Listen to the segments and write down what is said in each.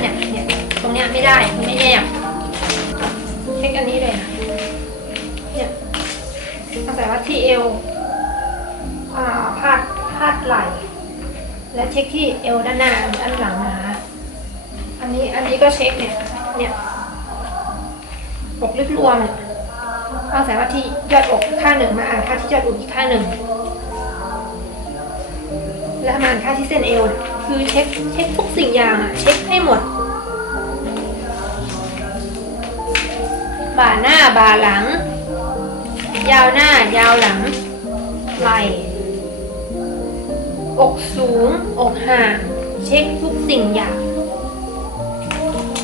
เนี่ยเนี่ยตรงเนี้ยไม่ได้มันไม่แนบเช็คอันนี้เลยนะเนี่ยตั้งแต่ว่าที่เอวอ่าพาดพาดไหล่และเช็คที่เอวด้านหน้าด้านหลังนะคะอันนี้อันนี้ก็เช็คเนี่ยเนี่ยอกลึกรวมเนี่ยเอาสายวัดที่ยอดอกข้าหนึ่งมาอ่านค่าที่ยอดอกอีกข้าหนึ่งและมาอ่านค่าที่เส้นเอวเนี่ย คือเช็คเช็คทุกสิ่งอย่างอะเช็คให้หมด บ่าหน้าบ่าหลัง ยาวหน้ายาวหลัง ไหล่อกสูง อกห่าง เช็คทุกสิ่งอย่าง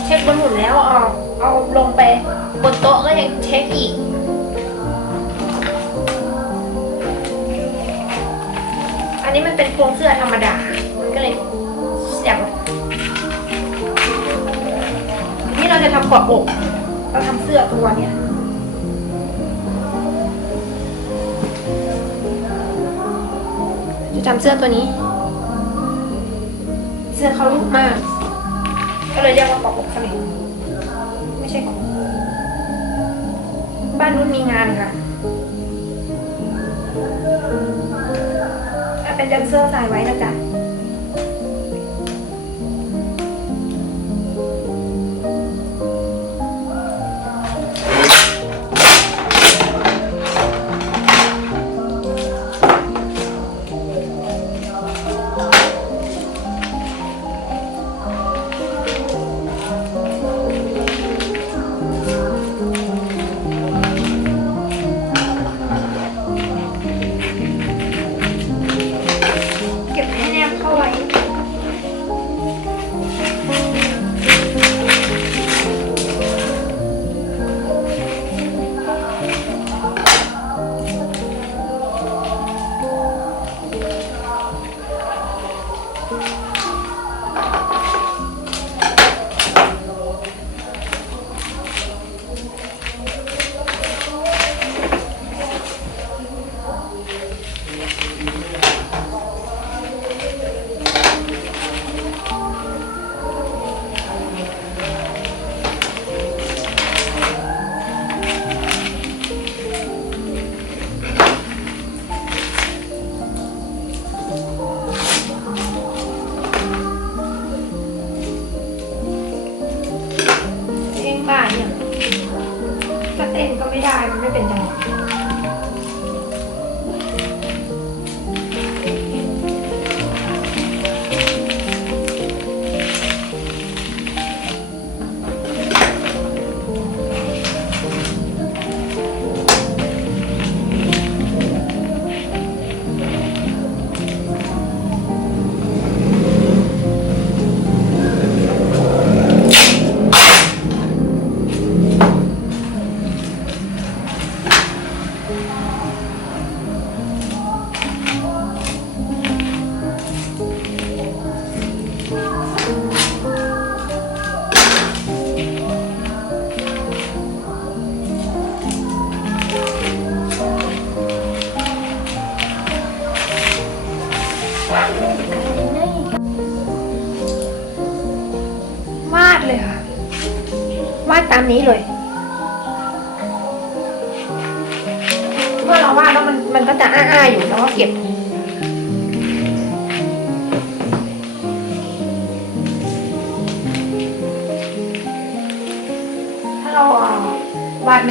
เช็คบนหมุนแล้วเอาเอาลงไปบนโต๊ะก็ยังเช็คอีกอันนี้มันเป็นโครงเสื้อธรรมดา นี่เราจะทำกอบอกเราทำเสื้อตัวเนี้ยจะทำเสื้อตัวนี้ เสื้อเขาลูกมาก ก็เลยเรียกว่าปอกอกเขมรไม่ใช่ของบ้านนู้นมีงานค่ะแดนเซอร์ใส่ไว้นะจ๊ะ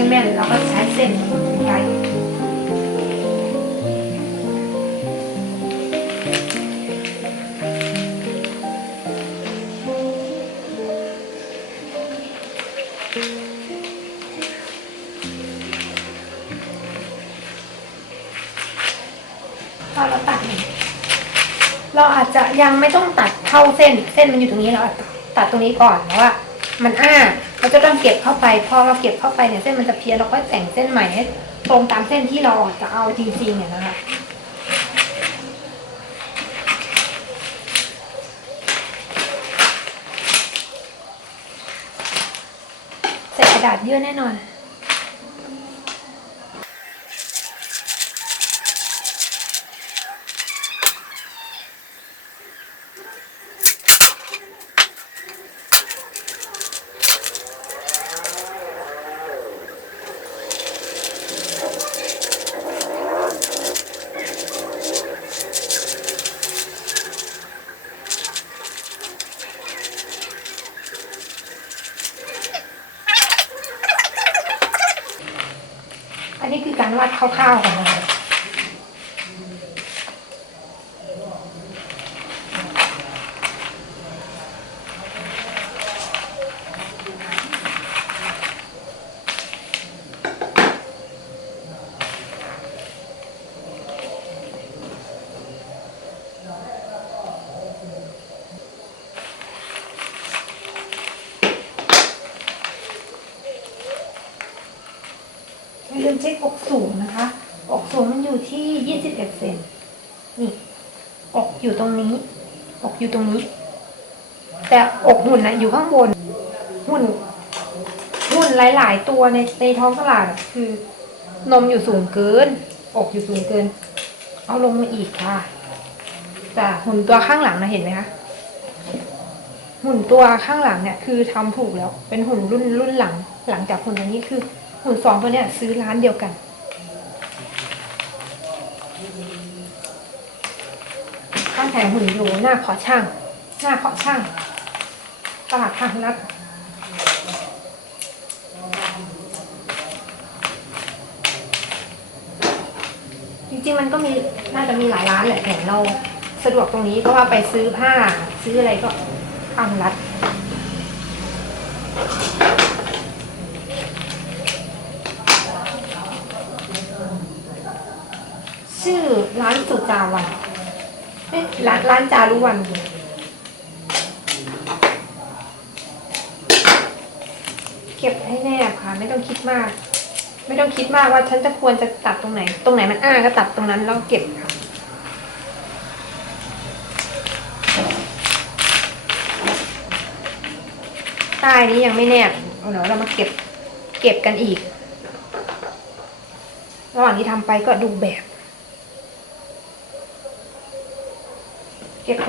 แม่นเราก็ใช้เส้นไกพอเราตัดเราอาจจะยังไม่ต้องตัดเข้าเส้น เส้นมันอยู่ตรงนี้เราตัดตรงนี้ก่อนเพราะว่า มันอ้า เราจะต้องเก็บเข้าไป พอเราเก็บเข้าไปเนี่ยเส้นมันจะเพี้ยนเราก็แต่งเส้นใหม่ให้ตรงตามเส้นที่เราจะเอาจริงๆเนี่ยนะคะใส่กระดาษเยอะแน่นอน อันนี้คือการวาดคร่าวๆของเราอย่าลืมเช็คอกสูงนะคะ อกสูงมันอยู่ที่ 21 เซน นี่ อกอยู่ตรงนี้ อยู่ตรงนี้ แต่อกหุ่นนะอยู่ข้างบน หุ่น หุ่นหลาย ๆ ตัวในในท้องตลาดคือนมอยู่สูงเกิน อกอยู่สูงเกิน เอาลงมาอีกค่ะ แต่หุ่นตัวข้างหลังนะเห็นไหมคะหุ่นตัวข้างหลังเนี่ยคือทำถูกแล้ว เป็นหุ่นรุ่นรุ่นหลัง หลังจากหุ่นอันนี้คือ หุ่นสองตัวเนี้ยซื้อร้านเดียวกันานแผงหุ่นอยู่หน้าขอช่าง หน้าขอช่างตลาดทางรัฐจริงๆมันก็มีน่าจะมีหลายร้านแหละแต่เราสะดวกตรงนี้เพราะว่าไปซื้อผ้าซื้ออะไรก็ทางรัฐชื่อร้านสุจาวัน เอ๊ะร้านร้านจารุวันเก็บให้แนบค่ะ ไม่ต้องคิดมาก ไม่ต้องคิดมากว่าฉันจะควรจะตัดตรงไหน ตรงไหนมันอ้าก็ตัดตรงนั้นแล้วเก็บค่ะใต้นี้ยังไม่แนบเอาเดี๋ยวเรามาเก็บเก็บกันอีก ระหว่างที่ทำไปก็ดูแบบ เก็บ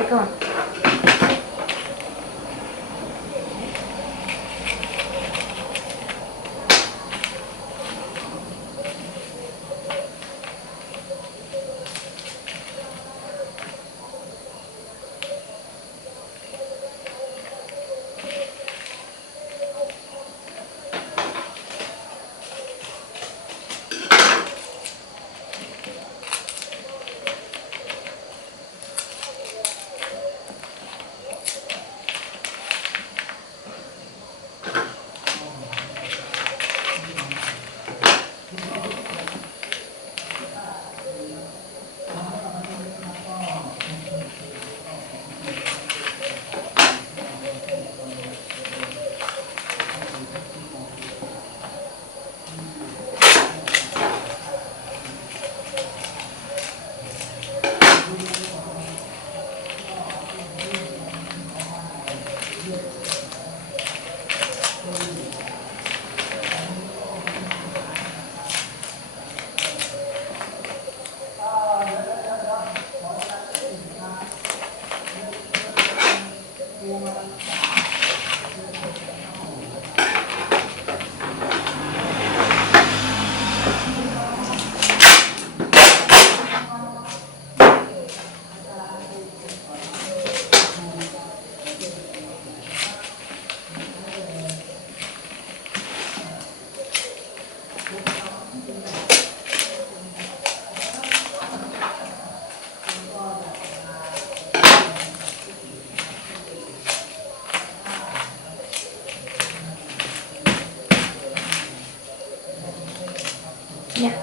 เนี่ย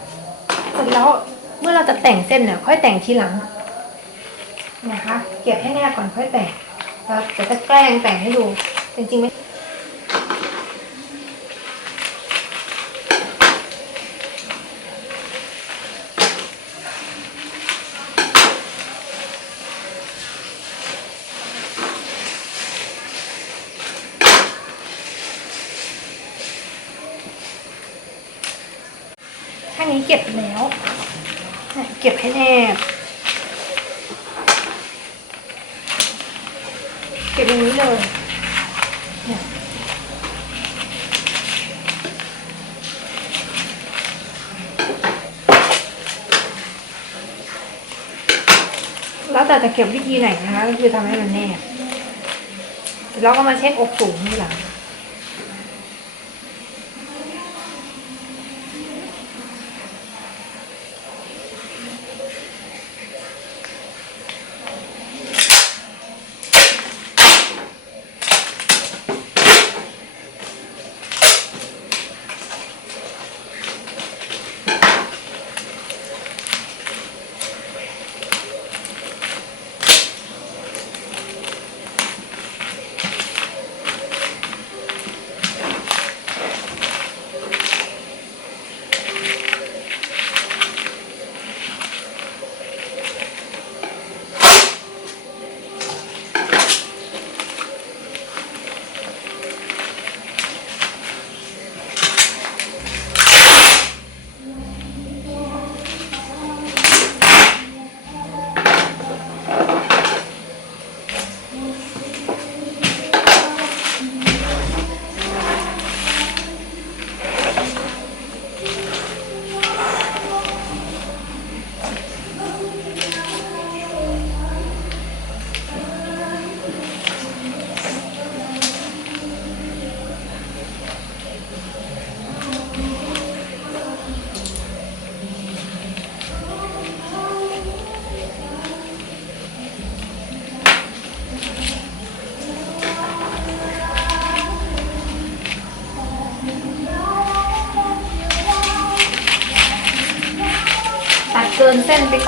เสร็จแล้วเมื่อเราจะแต่งเส้นเนี่ย ค่อยแต่งทีหลัง นะคะ เก็บให้แน่ก่อนค่อยแต่งเราจะแกล้งแต่งให้ดูจริงๆไม่แค่นี้เก็บแล้วเนี่ยเก็บให้แนบ เก็บอย่างนี้เลยเนี่ยแล้วแต่จะเก็บวิธีไหนนะคะก็คือทำให้มันแนบแล้วก็มาเช็คอกสูงทีหลัง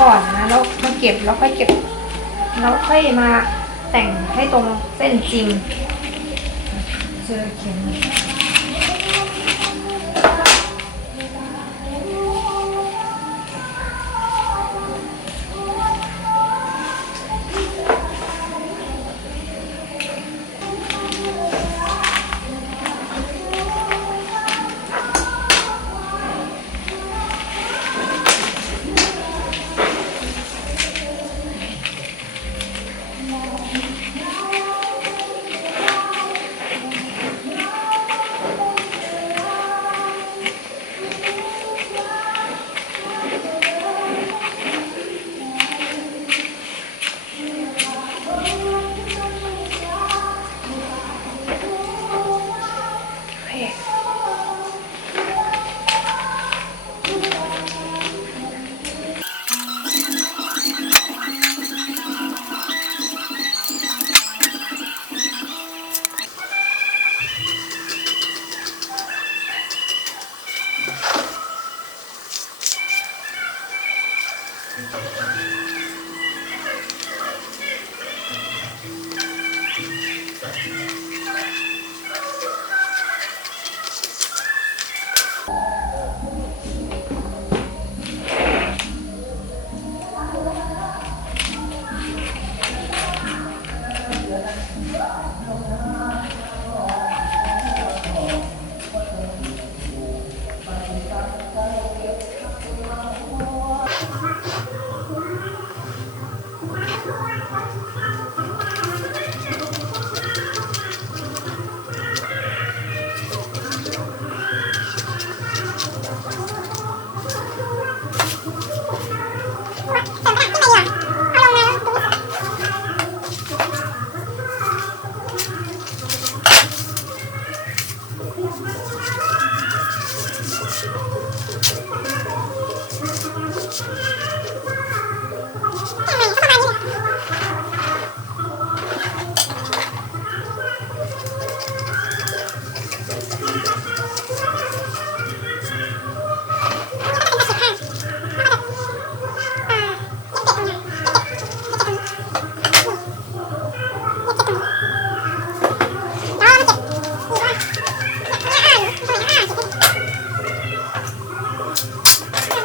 ก่อนนะแล้วมาเก็บแล้วค่อยเก็บแล้วค่อยมาแต่งให้ตรงเส้นจริงเจอเข็ม